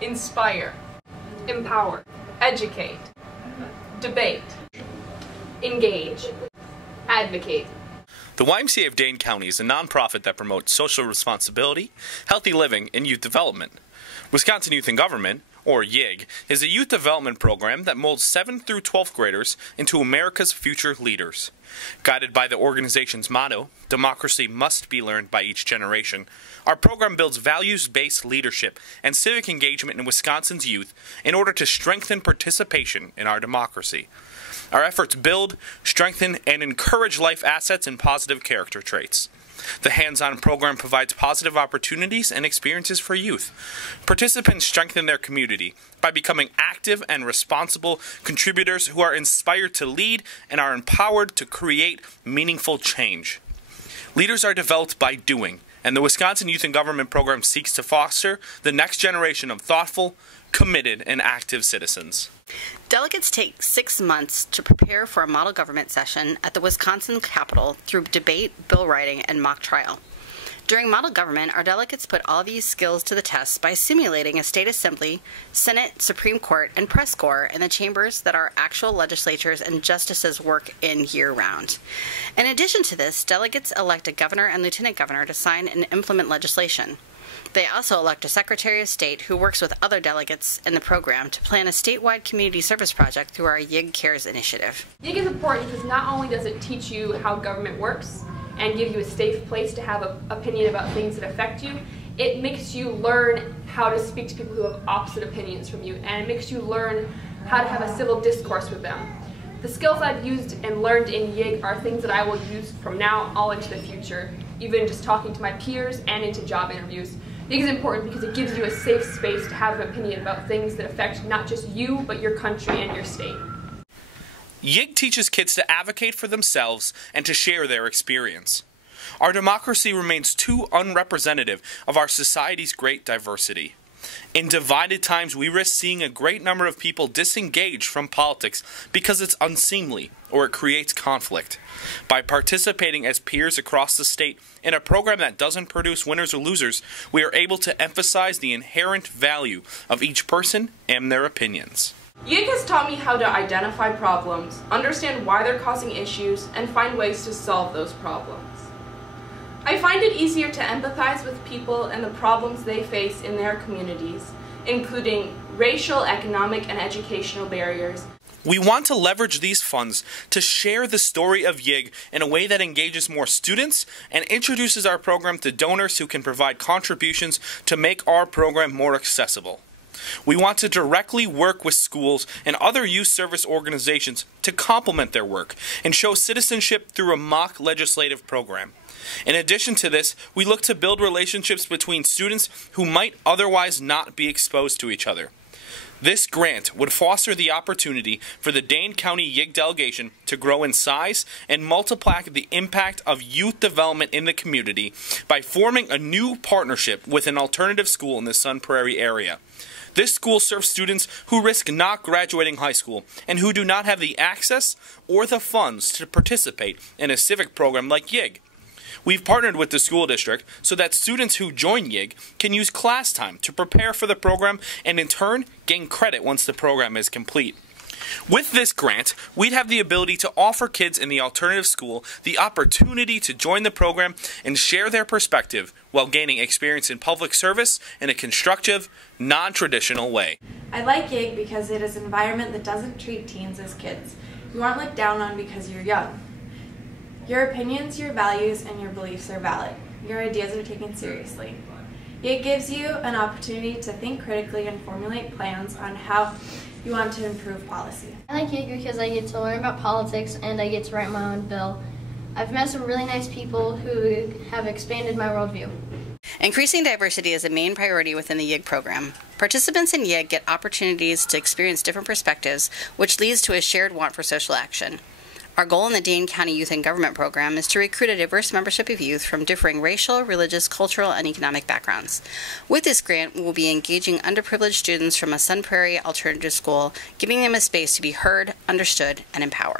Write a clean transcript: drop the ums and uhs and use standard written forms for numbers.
inspire, empower, educate, debate, engage, advocate. The YMCA of Dane County is a nonprofit that promotes social responsibility, healthy living, and youth development. Wisconsin Youth in Government, or YIG, is a youth development program that molds 7th through 12th graders into America's future leaders. Guided by the organization's motto, "Democracy must be learned by each generation," our program builds values-based leadership and civic engagement in Wisconsin's youth in order to strengthen participation in our democracy. Our efforts build, strengthen, and encourage life assets and positive character traits. The hands-on program provides positive opportunities and experiences for youth. Participants strengthen their community by becoming active and responsible contributors who are inspired to lead and are empowered to create meaningful change. Leaders are developed by doing, and the Wisconsin Youth in Government program seeks to foster the next generation of thoughtful, committed, and active citizens. Delegates take 6 months to prepare for a model government session at the Wisconsin Capitol through debate, bill writing, and mock trial. During model government, our delegates put all these skills to the test by simulating a state assembly, Senate, Supreme Court, and press corps in the chambers that our actual legislatures and justices work in year-round. In addition to this, delegates elect a governor and lieutenant governor to sign and implement legislation. They also elect a Secretary of State who works with other delegates in the program to plan a statewide community service project through our YIG Cares initiative. YIG is important because not only does it teach you how government works and give you a safe place to have an opinion about things that affect you, it makes you learn how to speak to people who have opposite opinions from you, and it makes you learn how to have a civil discourse with them. The skills I've used and learned in YIG are things that I will use from now all into the future, even just talking to my peers and into job interviews. YIG is important because it gives you a safe space to have an opinion about things that affect not just you, but your country and your state. YIG teaches kids to advocate for themselves and to share their experience. Our democracy remains too unrepresentative of our society's great diversity. In divided times, we risk seeing a great number of people disengage from politics because it's unseemly or it creates conflict. By participating as peers across the state in a program that doesn't produce winners or losers, we are able to emphasize the inherent value of each person and their opinions. YIG has taught me how to identify problems, understand why they're causing issues, and find ways to solve those problems. I find it easier to empathize with people and the problems they face in their communities, including racial, economic, and educational barriers. We want to leverage these funds to share the story of YIG in a way that engages more students and introduces our program to donors who can provide contributions to make our program more accessible. We want to directly work with schools and other youth service organizations to complement their work and show citizenship through a mock legislative program. In addition to this, we look to build relationships between students who might otherwise not be exposed to each other. This grant would foster the opportunity for the Dane County YIG delegation to grow in size and multiply the impact of youth development in the community by forming a new partnership with an alternative school in the Sun Prairie area. This school serves students who risk not graduating high school and who do not have the access or the funds to participate in a civic program like YIG. We've partnered with the school district so that students who join YIG can use class time to prepare for the program and in turn gain credit once the program is complete. With this grant, we'd have the ability to offer kids in the alternative school the opportunity to join the program and share their perspective while gaining experience in public service in a constructive, non-traditional way. I like YIG because it is an environment that doesn't treat teens as kids. You aren't looked down on because you're young. Your opinions, your values, and your beliefs are valid. Your ideas are taken seriously. It gives you an opportunity to think critically and formulate plans on how you want to improve policy. I like YIG because I get to learn about politics and I get to write my own bill. I've met some really nice people who have expanded my worldview. Increasing diversity is a main priority within the YIG program. Participants in YIG get opportunities to experience different perspectives, which leads to a shared want for social action. Our goal in the Dane County Youth in Government program is to recruit a diverse membership of youth from differing racial, religious, cultural, and economic backgrounds. With this grant, we will be engaging underprivileged students from a Sun Prairie Alternative School, giving them a space to be heard, understood, and empowered.